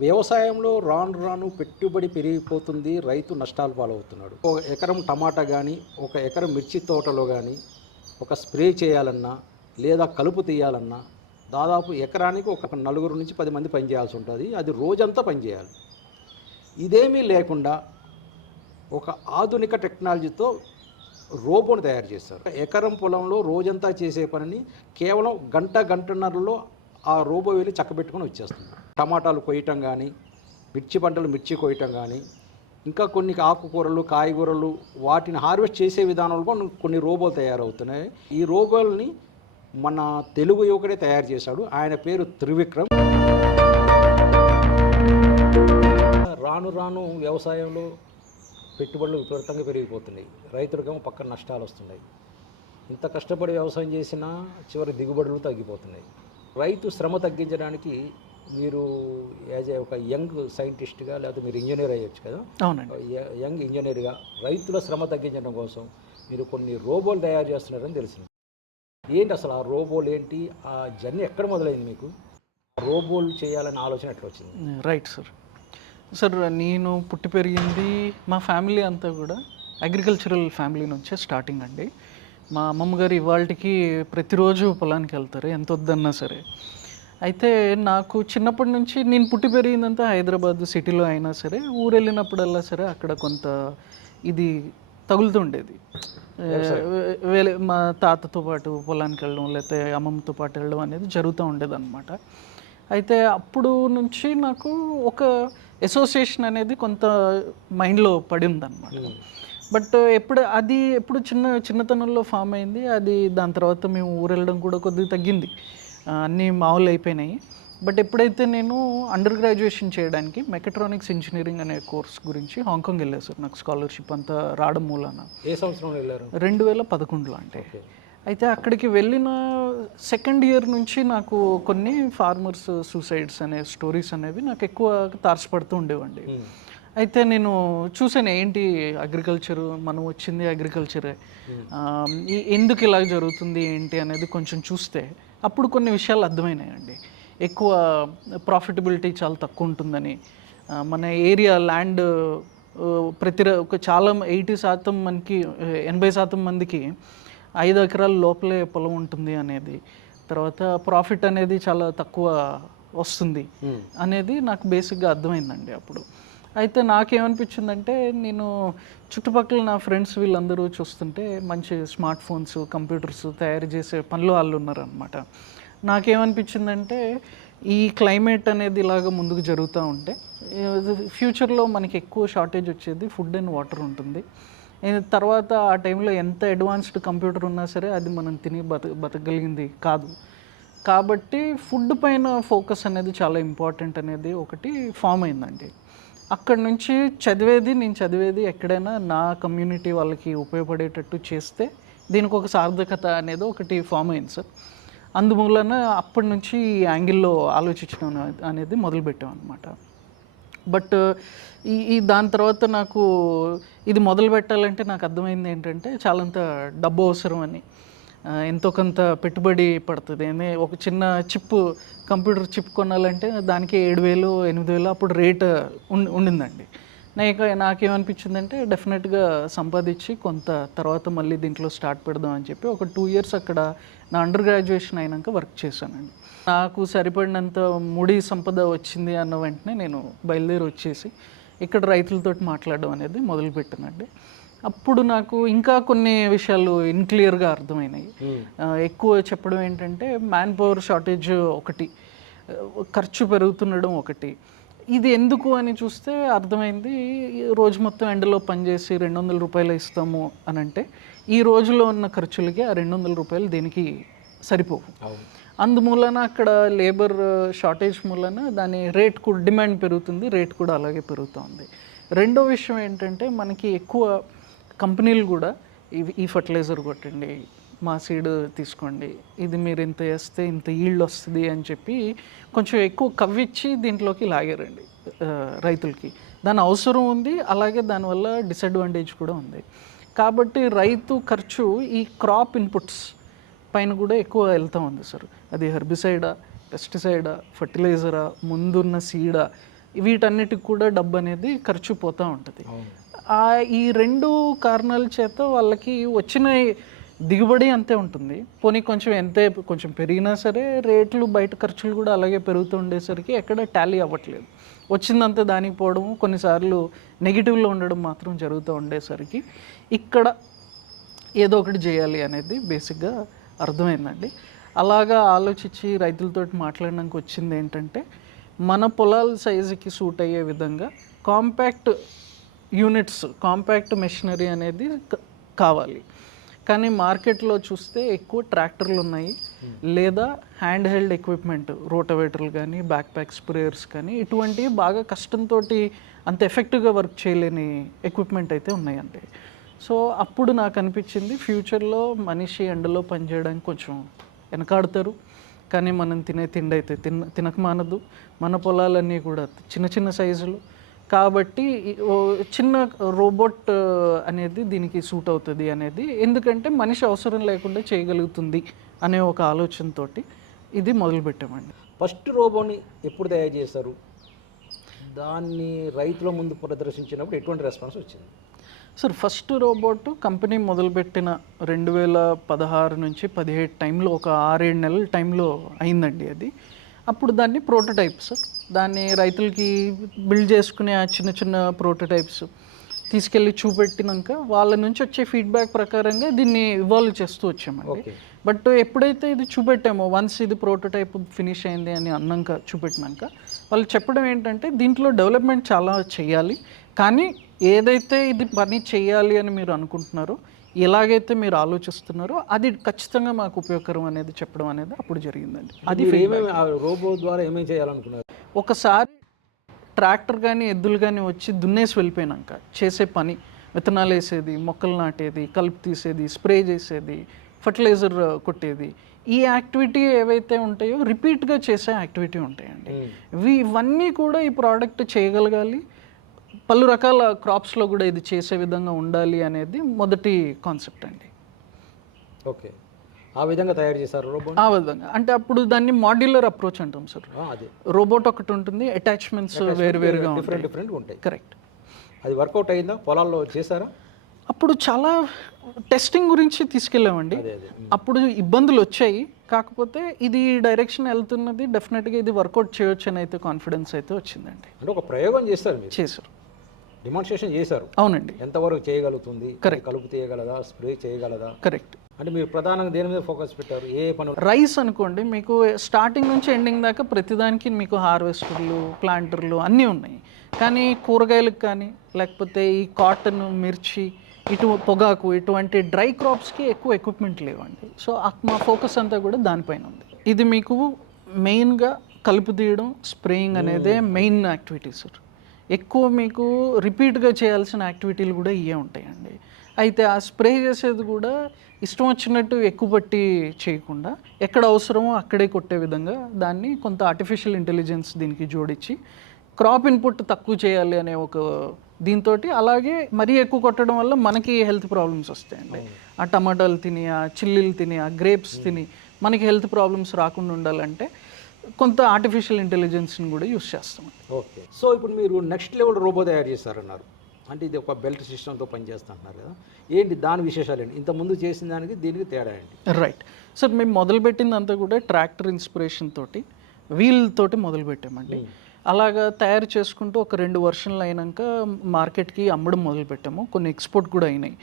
వ్యవసాయంలో రాను రాను పెట్టుబడి పెరిగిపోతుంది రైతు నష్టాలు పాలవుతున్నాడు. ఒక ఎకరం టమాటా కానీ ఒక ఎకరం మిర్చి తోటలో కానీ ఒక స్ప్రే చేయాలన్నా లేదా కలుపు తీయాలన్నా దాదాపు ఎకరానికి ఒక నలుగురు నుంచి పది మంది పనిచేయాల్సి ఉంటుంది. అది రోజంతా పనిచేయాలి ఇదేమీ లేకుండా ఒక ఆధునిక టెక్నాలజీతో రోబోని తయారు చేస్తారు. ఎకరం పొలంలో రోజంతా చేసే పనిని కేవలం గంట గంటన్నరలో ఆ రోబో వెళ్ళి చక్కబెట్టుకొని వచ్చేస్తుంది టమాటాలు కొయ్యటం కానీ మిర్చి పంటలు మిర్చి కొయ్యటం కానీ ఇంకా కొన్ని ఆకుకూరలు కాయగూరలు వాటిని హార్వెస్ట్ చేసే విధానంలో కూడా కొన్ని రోబోలు తయారవుతున్నాయి. ఈ రోబోల్ని మన తెలుగు యువకుడే తయారు చేశాడు. ఆయన పేరు త్రివిక్రమ్. రాను రాను వ్యవసాయంలో పెట్టుబడులు విపరీతంగా పెరిగిపోతున్నాయి. రైతులకేమో పక్కన నష్టాలు వస్తున్నాయి. ఇంత కష్టపడి వ్యవసాయం చేసినా చివరి దిగుబడులు తగ్గిపోతున్నాయి. రైతు శ్రమ తగ్గించడానికి మీరు యాజ్ ఏ ఒక యంగ్ సైంటిస్ట్గా లేకపోతే మీరు ఇంజనీర్ అయ్యొచ్చు కదా? అవునండి. యంగ్ ఇంజనీర్గా రైతుల శ్రమ తగ్గించడం కోసం మీరు కొన్ని రోబోలు తయారు చేస్తున్నారని తెలిసింది. ఏంటి అసలు ఆ రోబోలు ఏంటి? ఆ జర్నీ ఎక్కడ మొదలైంది మీకు? రోబోలు చేయాలనే ఆలోచన ఎట్లా వచ్చింది? Right sir. సార్ నేను పుట్టి పెరిగింది మా ఫ్యామిలీ అంతా కూడా అగ్రికల్చరల్ ఫ్యామిలీ నుంచే స్టార్టింగ్ అండి. మా అమ్మమ్మ గారు ఇవాళకి ప్రతిరోజు పొలానికి వెళ్తారు ఎంత వద్దన్నా సరే. అయితే నాకు చిన్నప్పటి నుంచి నేను పుట్టి పెరిగిందంతా హైదరాబాద్ సిటీలో అయినా సరే ఊరు వెళ్ళినప్పుడల్లా సరే అక్కడ కొంత ఇది తగులుతుండేది. వేలే మా తాతతో పాటు పొలానికి వెళ్ళడం లేకపోతే అమ్మమ్మతో పాటు వెళ్ళడం అనేది జరుగుతూ ఉండేది అనమాట అయితే అప్పుడు నుంచి నాకు ఒక అసోసియేషన్ అనేది కొంత మైండ్లో పడింది అనమాట బట్ ఎప్పుడు అది ఎప్పుడు చిన్న చిన్నతనంలో ఫామ్ అయింది అది దాని తర్వాత మేము ఊరు వెళ్ళడం కూడా కొద్దిగా తగ్గింది. అన్నీ మామూలు అయిపోయినాయి. బట్ ఎప్పుడైతే నేను అండర్ గ్రాడ్యుయేషన్ చేయడానికి మెకట్రానిక్స్ ఇంజనీరింగ్ అనే కోర్స్ గురించి హాంకాంగ్ వెళ్ళాను సార్ నాకు స్కాలర్షిప్ అంతా రావడం మూలాన. ఏ సంవత్సరంలో వెళ్ళారు? రెండు వేల పదకొండులో అంటే. అయితే అక్కడికి వెళ్ళిన సెకండ్ ఇయర్ నుంచి నాకు కొన్ని ఫార్మర్స్ సూసైడ్స్ అనే స్టోరీస్ అనేవి నాకు ఎక్కువ తారసపడుతూ ఉండేవండి. అయితే నేను చూసాను ఏంటి అగ్రికల్చర్ మనం వచ్చింది అగ్రికల్చరే. ఎందుకు ఇలా జరుగుతుంది ఏంటి అనేది కొంచెం చూస్తే అప్పుడు కొన్ని విషయాలు అర్థమైనాయండి. ఎక్కువ ప్రాఫిటబిలిటీ చాలా తక్కువ ఉంటుందని మన ఏరియా ల్యాండ్ ప్రతి ఒక చాలా ఎయిటీ శాతం మనకి ఎనభై శాతం మందికి ఐదు ఎకరాల లోపలే పొలం ఉంటుంది అనేది తర్వాత ప్రాఫిట్ అనేది చాలా తక్కువ వస్తుంది అనేది నాకు బేసిక్గా అర్థమైందండి అప్పుడు. అయితే నాకేమనిపించిందంటే నేను చుట్టుపక్కల నా ఫ్రెండ్స్ వీళ్ళందరూ చూస్తుంటే మంచి స్మార్ట్ ఫోన్స్ కంప్యూటర్స్ తయారు చేసే పనులు వాళ్ళు ఉన్నారనమాట నాకేమనిపించిందంటే ఈ క్లైమేట్ అనేది ఇలాగ ముందుకు జరుగుతూ ఉంటే ఫ్యూచర్లో మనకి ఎక్కువ షార్టేజ్ వచ్చేది ఫుడ్ అండ్ వాటర్ ఉంటుంది. తర్వాత ఆ టైంలో ఎంత అడ్వాన్స్డ్ కంప్యూటర్ ఉన్నా సరే అది మనం తిని బత బతకగలిగింది కాదు. కాబట్టి ఫుడ్ పైన ఫోకస్ అనేది చాలా ఇంపార్టెంట్ అనేది ఒకటి ఫామ్ అయిందండి. అక్కడ నుంచి చదివేది నేను చదివేది ఎక్కడైనా నా కమ్యూనిటీ వాళ్ళకి ఉపయోగపడేటట్టు చేస్తే దీనికి ఒక సార్థకత అనేది ఒకటి ఫామ్ అయింది సార్ అందుమూలన అప్పటి నుంచి ఈ యాంగిల్లో ఆలోచించడం అనేది మొదలుపెట్టాం అనమాట బట్ ఈ ఈ దాని తర్వాత నాకు ఇది మొదలు పెట్టాలంటే నాకు అర్థమైంది ఏంటంటే చాలంత డబ్బు అవసరం అని. ఎంతో కొంత పెట్టుబడి పడుతుంది. ఏమే ఒక చిన్న చిప్ కంప్యూటర్ చిప్ కొనాలంటే దానికి ఏడు వేలు ఎనిమిది వేలు అప్పుడు రేట్ ఉండి ఉండిందండి. నాకు నాకేమనిపించిందంటే డెఫినెట్గా సంపాదించి కొంత తర్వాత మళ్ళీ దీంట్లో స్టార్ట్ పెడదాం అని చెప్పి ఒక టూ ఇయర్స్ అక్కడ నా అండర్ గ్రాడ్యుయేషన్ అయినాక వర్క్ చేశానండి. నాకు సరిపడినంత ముడి సంపద వచ్చింది అన్న వెంటనే నేను బయలుదేరి వచ్చేసి ఇక్కడ రైతులతోటి మాట్లాడడం అనేది మొదలుపెట్టానండి. అప్పుడు నాకు ఇంకా కొన్ని విషయాలు ఇన్క్లియర్గా అర్థమైనాయి. ఎక్కువ చెప్పడం ఏంటంటే మ్యాన్ పవర్ షార్టేజ్ ఒకటి ఖర్చు పెరుగుతుండడం ఒకటి. ఇది ఎందుకు అని చూస్తే అర్థమైంది రోజు మొత్తం ఎండలో పనిచేసి రెండు వందల రూపాయలు ఇస్తాము అని అంటే ఈ రోజులో ఉన్న ఖర్చులకి ఆ రెండు వందల రూపాయలు దీనికి సరిపోవు. అందుమూలన అక్కడ లేబర్ షార్టేజ్ మూలన దాని రేట్ కూడా డిమాండ్ పెరుగుతుంది రేట్ కూడా అలాగే పెరుగుతుంది. రెండో విషయం ఏంటంటే మనకి ఎక్కువ కంపెనీలు కూడా ఇవి ఈ ఫర్టిలైజర్ కొట్టండి మా సీడ్ తీసుకోండి ఇది మీరు ఇంత వేస్తే ఇంత ఈల్డ్ వస్తుంది అని చెప్పి కొంచెం ఎక్కువ కవ్విచ్చి దీంట్లోకి లాగారండి రైతులకి. దాని అవసరం ఉంది అలాగే దానివల్ల డిసడ్వాంటేజ్ కూడా ఉంది. కాబట్టి రైతు ఖర్చు ఈ క్రాప్ ఇన్పుట్స్ పైన కూడా ఎక్కువ వెళ్తూ ఉంది సార్. అది హెర్బిసైడా పెస్టిసైడా ఫర్టిలైజరా ముందున్న సీడా వీటన్నిటికి కూడా డబ్బు అనేది ఖర్చు పోతూ ఉంటుంది. ఈ రెండు కారణాల చేత వాళ్ళకి వచ్చిన దిగుబడి అంతే ఉంటుంది. పోనీ కొంచెం ఎంతే కొంచెం పెరిగినా సరే రేట్లు బయట ఖర్చులు కూడా అలాగే పెరుగుతూ ఉండేసరికి ఎక్కడ టాలీ అవ్వట్లేదు. వచ్చిందంతా దానికి పోవడం కొన్నిసార్లు నెగిటివ్లో ఉండడం మాత్రం జరుగుతూ ఉండేసరికి ఇక్కడ ఏదో ఒకటి చేయాలి అనేది బేసిక్గా అర్థమైందండి. అలాగా ఆలోచించి రైతులతో మాట్లాడడానికి వచ్చింది ఏంటంటే మన పొలాల సైజుకి సూట్ అయ్యే విధంగా కాంపాక్ట్ యూనిట్స్ కాంపాక్ట్ మెషినరీ అనేది కావాలి. కానీ మార్కెట్లో చూస్తే ఎక్కువ ట్రాక్టర్లు ఉన్నాయి. లేదా హ్యాండ్ హెల్డ్ ఎక్విప్మెంట్ రోటవేటర్లు కానీ బ్యాక్ ప్యాక్ స్ప్రేయర్స్ కానీ ఇటువంటివి బాగా కష్టంతో అంత ఎఫెక్టివ్గా వర్క్ చేయలేని ఎక్విప్మెంట్ అయితే ఉన్నాయండి. సో అప్పుడు నాకు అనిపించింది ఫ్యూచర్లో మనిషి ఎండలో పనిచేయడానికి కొంచెం వెనకాడతారు. కానీ మనం తినే తిండి అయితే తిన తినక మానదు. మన పొలాలన్నీ కూడా చిన్న చిన్న సైజులు. కాబట్టి చిన్న రోబోట్ అనేది దీనికి సూట్ అవుతుంది అనేది ఎందుకంటే మనిషి అవసరం లేకుండా చేయగలుగుతుంది అనే ఒక ఆలోచనతోటి ఇది మొదలుపెట్టామండి. ఫస్ట్ రోబోని ఎప్పుడు తయారు చేశారు? దాన్ని రైతుల ముందు ప్రదర్శించినప్పుడు ఎటువంటి రెస్పాన్స్ వచ్చింది? సార్ ఫస్ట్ రోబోట్ కంపెనీ మొదలుపెట్టిన రెండు వేల పదహారు నుంచి పదిహేడు టైంలో ఒక ఆరేడు నెలల టైంలో అయిందండి అది. అప్పుడు దాన్ని ప్రోటోటైప్ సార్ దాన్ని రైతులకి బిల్డ్ చేసుకునే ఆ చిన్న చిన్న ప్రోటోటైప్స్ తీసుకెళ్ళి చూపెట్టినాక వాళ్ళ నుంచి వచ్చే ఫీడ్బ్యాక్ ప్రకారంగా దీన్ని ఇవాల్వ్ చేస్తూ వచ్చామండి. బట్ ఎప్పుడైతే ఇది చూపెట్టామో వన్స్ ఇది ప్రోటోటైప్ ఫినిష్ అయింది అని అన్నాక చూపెట్టినాక వాళ్ళు చెప్పడం ఏంటంటే దీంట్లో డెవలప్మెంట్ చాలా చేయాలి. కానీ ఏదైతే ఇది పని చేయాలి అని మీరు అనుకుంటున్నారో ఎలాగైతే మీరు ఆలోచిస్తున్నారో అది ఖచ్చితంగా మాకు ఉపయోగకరం అనేది చెప్పడం అనేది అప్పుడు జరిగిందండి. అది ఏమేమి రోబో ద్వారా ఏమేమి చేయాలనుకున్నారు? ఒకసారి ట్రాక్టర్ కానీ ఎద్దులు కానీ వచ్చి దున్నేసి వెళ్ళిపోయినాక చేసే పని విత్తనాలు వేసేది మొక్కలు నాటేది కలుపు తీసేది స్ప్రే చేసేది ఫర్టిలైజర్ కొట్టేది ఈ యాక్టివిటీ ఏవైతే ఉంటాయో రిపీట్గా చేసే యాక్టివిటీ ఉంటాయండి. ఇవి ఇవన్నీ కూడా ఈ ప్రోడక్ట్ చేయగలగాలి. పలు రకాల క్రాప్స్లో కూడా ఇది చేసే విధంగా ఉండాలి అనేది మొదటి కాన్సెప్ట్ అండి. ఓకే. ఆ విధంగా తయారు చేశారు రోబో ఆ విధంగా. అంటే అప్పుడు దాన్ని మాడ్యులర్ అప్రోచ్ అంటాం సార్. రోబోట్ ఒకటి ఉంటుంది అటాచ్మెంట్స్ వేరు వేరుగా డిఫరెంట్ డిఫరెంట్ ఉంటాయి. కరెక్ట్ అది వర్కౌట్ అయిందా? పొలాల్లో చేశారా? అప్పుడు చాలా టెస్టింగ్ గురించి తీసుకెళ్ళామండి. అప్పుడు ఇబ్బందులు వచ్చాయి. కాకపోతే ఇది డైరెక్షన్ వెళ్తున్నది డెఫినెట్గా ఇది వర్కౌట్ చేయొచ్చు అని అయితే కాన్ఫిడెన్స్ అయితే వచ్చిందండి. అంటే ఒక ప్రయోగం చేస్తారు మీరు. చేశారు. డిమాన్స్ట్రేషన్ చేశారు. అవునండి. ఎంతవరకు చేయగలుగుతుంది? Correct. కలుపు తీయగలదా? స్ప్రే చేయగలదా? కరెక్ట్ అంటే మీరు ప్రధానంగా దేని మీద ఫోకస్ పెట్టారు? ఏ పనులు? రైస్ అనుకోండి మీకు స్టార్టింగ్ నుంచి ఎండింగ్ దాకా ప్రతిదానికి మీకు హార్వెస్టర్లు ప్లాంటర్లు అన్నీ ఉన్నాయి. కానీ కూరగాయలకు కానీ లేకపోతే ఈ కాటన్ మిర్చి ఇటు పొగాకు ఇటువంటి డ్రై క్రాప్స్కి ఎక్కువ ఎక్విప్మెంట్ లేవండి. సో మా ఫోకస్ అంతా కూడా దానిపైన ఉంది. ఇది మీకు మెయిన్గా కలుపు తీయడం స్ప్రేయింగ్ అనేదే మెయిన్ యాక్టివిటీ సార్ ఎక్కువ మీకు రిపీట్గా చేయాల్సిన యాక్టివిటీలు కూడా ఇవే ఉంటాయండి. అయితే ఆ స్ప్రే చేసేది కూడా ఇష్టం వచ్చినట్టు ఎక్కువ పట్టి చేయకుండా ఎక్కడ అవసరమో అక్కడే కొట్టే విధంగా దాన్ని కొంత ఆర్టిఫిషియల్ ఇంటెలిజెన్స్ దీనికి జోడించి క్రాప్ ఇన్పుట్ తక్కువ చేయాలి అనే ఒక దీంతో అలాగే మరీ ఎక్కువ కొట్టడం వల్ల మనకి హెల్త్ ప్రాబ్లమ్స్ వస్తాయండి. ఆ టమాటాలు తిని ఆ చిల్లీలు తిని ఆ గ్రేప్స్ తిని మనకి హెల్త్ ప్రాబ్లమ్స్ రాకుండా ఉండాలంటే కొంత ఆర్టిఫిషియల్ ఇంటెలిజెన్స్ని కూడా యూస్ చేస్తాం ఓకే. సో ఇప్పుడు మీరు నెక్స్ట్ లెవెల్ రోబో తయారు చేస్తారన్నారు. అంటే ఇది ఒక బెల్ట్ సిస్టమ్తో పనిచేస్తుంటున్నారు కదా. ఏంటి దాని విశేషాలు ఏంటి? ఇంత ముందు చేసిన దానికి దీనికి తేడా ఏంటి? రైట్ సార్ మేము మొదలుపెట్టిందంతా కూడా ట్రాక్టర్ ఇన్స్పిరేషన్ తోటి వీల్ తోటి మొదలుపెట్టామండి. అలాగా తయారు చేసుకుంటూ ఒక రెండు వర్షన్లు అయినాక మార్కెట్కి అమ్మడం మొదలుపెట్టాము. కొన్ని ఎక్స్పోర్ట్ కూడా అయినాయి.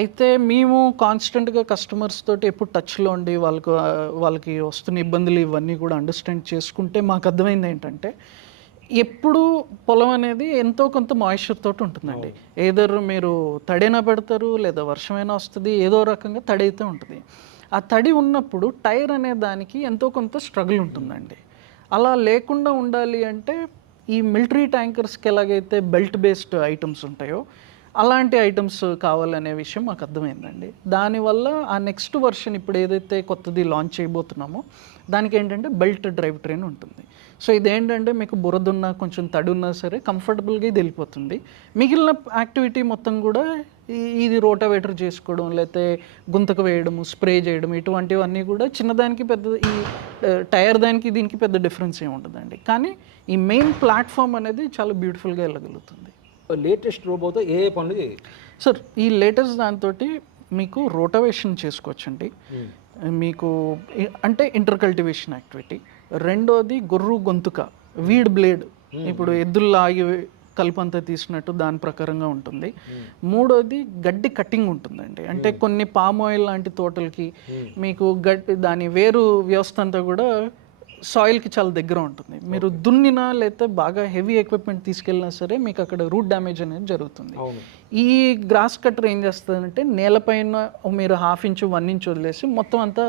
అయితే మేము కాన్స్టెంట్గా కస్టమర్స్ తోటి ఎప్పుడు టచ్లో ఉండి వాళ్ళకు వాళ్ళకి వస్తున్న ఇబ్బందులు ఇవన్నీ కూడా అండర్స్టాండ్ చేసుకుంటే మాకు అర్థమైంది ఏంటంటే ఎప్పుడు పొలం అనేది ఎంతో కొంత మాయిశ్చర్ తోటి ఉంటుందండి. ఏదర్ మీరు తడైనా పెడతారు లేదా వర్షమైనా వస్తుంది ఏదో రకంగా తడి అయితే ఉంటుంది. ఆ తడి ఉన్నప్పుడు టైర్ అనే దానికి ఎంతో కొంత స్ట్రగుల్ ఉంటుందండి. అలా లేకుండా ఉండాలి అంటే ఈ మిలిటరీ ట్యాంకర్స్కి ఎలాగైతే బెల్ట్ బేస్డ్ ఐటమ్స్ ఉంటాయో అలాంటి ఐటమ్స్ కావాలనే విషయం మాకు అర్థమైందండి. దానివల్ల ఆ నెక్స్ట్ వర్షన్ ఇప్పుడు ఏదైతే కొత్తది లాంచ్ చేయబోతున్నామో దానికి ఏంటంటే బెల్ట్ డ్రైవ్ ట్రైన్ ఉంటుంది. సో ఇదేంటంటే మీకు బురదున్నా కొంచెం తడున్నా ఉన్నా సరే కంఫర్టబుల్గా ఇది వెళ్ళిపోతుంది. మిగిలిన యాక్టివిటీ మొత్తం కూడా ఇది రోటావేటర్ చేసుకోవడం లేకపోతే గుంతకు వేయడము స్ప్రే చేయడం ఇటువంటివన్నీ కూడా చిన్నదానికి పెద్ద ఈ టైర్ దానికి దీనికి పెద్ద డిఫరెన్స్ ఏమి ఉండదండి. కానీ ఈ మెయిన్ ప్లాట్ఫామ్ అనేది చాలా బ్యూటిఫుల్గా వెళ్ళగలుగుతుంది. లేటెస్ట్ రోబోతో ఏ ఏ పనులు సార్ ఈ లేటెస్ట్ దాంతో మీకు రోటవేషన్ చేసుకోవచ్చండి. మీకు అంటే ఇంటర్ కల్టివేషన్ యాక్టివిటీ. రెండోది గొర్రు గొంతుక వీడ్ బ్లేడ్. ఇప్పుడు ఎద్దుల్లో ఆగి కలుపంతా తీసినట్టు దాని ప్రకారంగా ఉంటుంది. మూడోది గడ్డి కట్టింగ్ ఉంటుందండి. అంటే కొన్ని పామ్ ఆయిల్ లాంటి తోటలకి మీకు గడ్డి దాని వేరు వ్యవస్థ అంతా కూడా సాయిల్కి చాలా దగ్గర ఉంటుంది. మీరు దున్నినా లేకపోతే బాగా హెవీ ఎక్విప్మెంట్ తీసుకెళ్ళినా సరే మీకు అక్కడ రూట్ డ్యామేజ్ అనేది జరుగుతుంది. ఈ గ్రాస్ కట్టర్ ఏం చేస్తుందంటే నేలపైన మీరు హాఫ్ ఇంచు వన్ ఇంచ్ వదిలేసి మొత్తం అంతా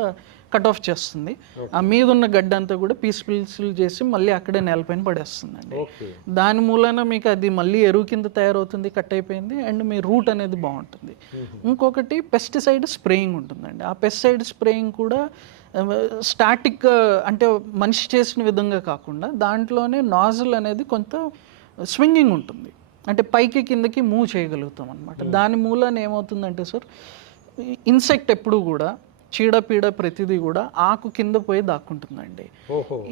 కట్ ఆఫ్ చేస్తుంది. ఆ మీద ఉన్న గడ్డ అంతా కూడా పీస్ పీసులు చేసి మళ్ళీ అక్కడే నేలపైన పడేస్తుందండి. ఓకే. దాని మూలన మీకు అది మళ్ళీ ఎరువు కింద తయారవుతుంది కట్ అయిపోయింది అండ్ మీ రూట్ అనేది బాగుంటుంది. ఇంకొకటి పెస్టిసైడ్ స్ప్రేయింగ్ ఉంటుందండి. ఆ పెస్టిసైడ్ స్ప్రేయింగ్ కూడా స్టాటిక్ అంటే మనిషి చేసిన విధంగా కాకుండా దాంట్లోనే నాజిల్ అనేది కొంత స్వింగింగ్ ఉంటుంది. అంటే పైకి కిందకి మూవ్ చేయగలుగుతాం అనమాట దాని మూలన ఏమవుతుందంటే సార్ ఇన్సెక్ట్ ఎప్పుడు కూడా చీడపీడ ప్రతిదీ కూడా ఆకు కింద పోయి దాక్కుంటుందండి.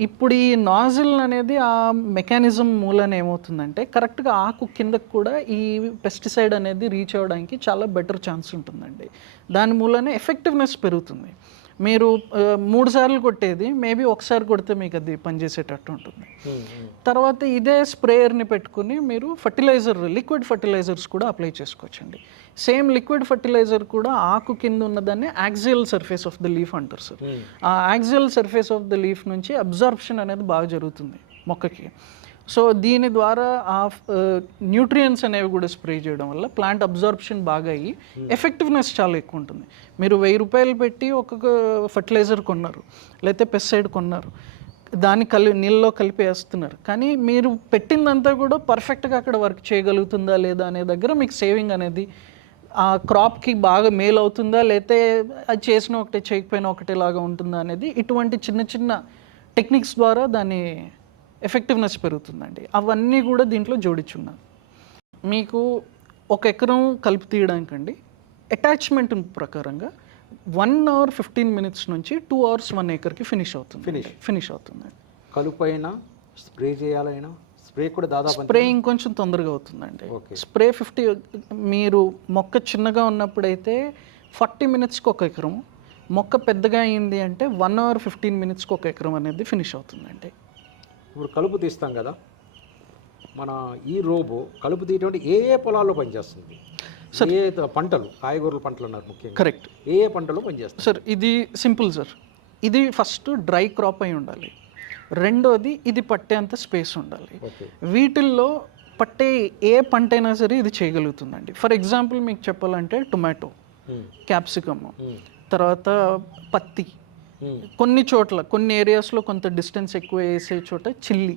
ఇప్పుడు ఈ నాజిల్ అనేది ఆ మెకానిజం మూలన ఏమవుతుందంటే కరెక్ట్గా ఆకు కిందకు కూడా ఈ పెస్టిసైడ్ అనేది రీచ్ అవ్వడానికి చాలా బెటర్ ఛాన్స్ ఉంటుందండి. దాని మూలనే ఎఫెక్టివ్నెస్ పెరుగుతుంది. మీరు మూడు సార్లు కొట్టేది మేబీ ఒకసారి కొడితే మీకు అది పనిచేసేటట్టు ఉంటుంది. తర్వాత ఇదే స్ప్రేయర్ని పెట్టుకుని మీరు ఫర్టిలైజర్ లిక్విడ్ ఫర్టిలైజర్స్ కూడా అప్లై చేసుకోవచ్చండి. సేమ్ లిక్విడ్ ఫర్టిలైజర్ కూడా ఆకు కింద ఉన్నదాన్ని axial surface of the leaf అంటారు సార్ ఆ axial surface of the leaf నుంచి అబ్జార్ప్షన్ అనేది బాగా జరుగుతుంది మొక్కకి. సో దీని ద్వారా ఆ న్యూట్రియన్స్ అనేవి కూడా స్ప్రే చేయడం వల్ల ప్లాంట్ అబ్జార్ప్షన్ బాగా అయ్యి ఎఫెక్టివ్నెస్ చాలా ఎక్కువ ఉంటుంది. మీరు వెయ్యి రూపాయలు పెట్టి ఒక్కొక్క ఫర్టిలైజర్ కొన్నారు లేకపోతే పెస్టిసైడ్ కొన్నారు దాన్ని కలి నీళ్ళలో కలిపి వేస్తున్నారు కానీ మీరు పెట్టిందంతా కూడా పర్ఫెక్ట్గా అక్కడ వర్క్ చేయగలుగుతుందా లేదా అనే దగ్గర మీకు సేవింగ్ అనేది ఆ క్రాప్కి బాగా మేలు అవుతుందా లేతే అది చేసిన ఒకటే చేయకపోయినా ఒకటే లాగా ఉంటుందా అనేది ఇటువంటి చిన్న చిన్న టెక్నిక్స్ ద్వారా దాని ఎఫెక్టివ్నెస్ పెరుగుతుందండి. అవన్నీ కూడా దీంట్లో జోడించున్నాను. మీకు ఒక ఎకరం కలిపి తీయడానికండి. అటాచ్మెంట్ ప్రకారంగా వన్ అవర్ ఫిఫ్టీన్ మినిట్స్ నుంచి టూ అవర్స్ వన్ ఏకర్కి ఫినిష్ అవుతుంది. ఫినిష్. ఫినిష్ అవుతుందండి. కలుపు అయినా స్ప్రే చేయాలైనా స్ప్రే కూడా దాదాపు. స్ప్రే ఇంకొంచెం తొందరగా అవుతుందండి. స్ప్రే ఫిఫ్టీ మీరు మొక్క చిన్నగా ఉన్నప్పుడైతే ఫార్టీ మినిట్స్కి ఒక ఎకరం మొక్క పెద్దగా అయింది అంటే వన్ అవర్ ఫిఫ్టీన్ మినిట్స్కి ఒక ఎకరం అనేది ఫినిష్ అవుతుందండి. ఇప్పుడు కలుపు తీస్తాం కదా మన ఈ రోబో కలుపు తీయటువంటి ఏ ఏ పొలాల్లో పనిచేస్తుంది? ఏ పంటలు కాయగూరల పంటలు అన్నారు ముఖ్యంగా. కరెక్ట్. ఏ ఏ పంటలో పనిచేస్తుంది సార్ ఇది సింపుల్ సార్. ఇది ఫస్ట్ డ్రై క్రాప్ అయి ఉండాలి. రెండోది ఇది పట్టేంత స్పేస్ ఉండాలి. వీటిల్లో పట్టే ఏ పంట అయినా సరే ఇది చేయగలుగుతుందండి. ఫర్ ఎగ్జాంపుల్ మీకు చెప్పాలంటే టొమాటో క్యాప్సికమ్ తర్వాత పత్తి. కొన్ని చోట్ల కొన్ని ఏరియాస్లో కొంత డిస్టెన్స్ ఎక్కువ వేసే చోట చిల్లి.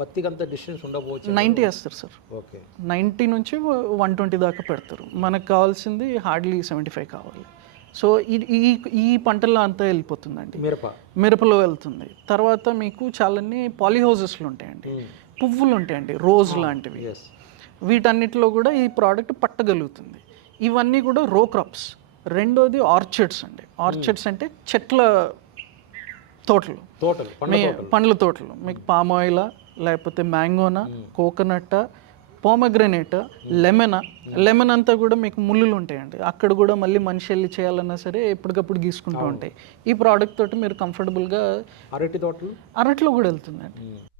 పత్తికి అంత డిస్టెన్స్ ఉండకపోవచ్చు నైంటీ వేస్తారు సార్. ఓకే. నైంటీ నుంచి వన్ ట్వంటీ దాకా పెడతారు. మనకు కావాల్సింది హార్డ్లీ సెవెంటీ ఫైవ్ కావాలి. సో ఈ- ఈ ఈ పంటల్లో అంతా వెళ్ళిపోతుందండి. మిరప. మిరపలో వెళ్తుంది. తర్వాత మీకు చాలాన్ని పాలీహౌజెస్లు ఉంటాయండి. పువ్వులు ఉంటాయండి రోజ్ లాంటివి. వీటన్నిటిలో కూడా ఈ ప్రోడక్ట్ పట్టగలుగుతుంది. ఇవన్నీ కూడా రో క్రాప్స్. రెండోది ఆర్చర్డ్స్ అండి. ఆర్చర్డ్స్ అంటే చెట్ల తోటలు. తోటలు పండ్ల మీ పండ్ల తోటలు. మీకు పామ్ ఆయిల్ లేకపోతే మ్యాంగోనా కోకోనట్ పోమగ్రనేట్ లెమన్ లెమన్ అంతా కూడా మీకు ముళ్ళులు ఉంటాయండి. అక్కడ కూడా మళ్ళీ మనిషి వెళ్ళి చేయాలన్నా సరే ఎప్పటికప్పుడు గీసుకుంటూ ఉంటాయి. ఈ ప్రోడక్ట్ తోటి మీరు కంఫర్టబుల్గా అరటి తోటలు? అరట్లో కూడా వెళ్తుందండి.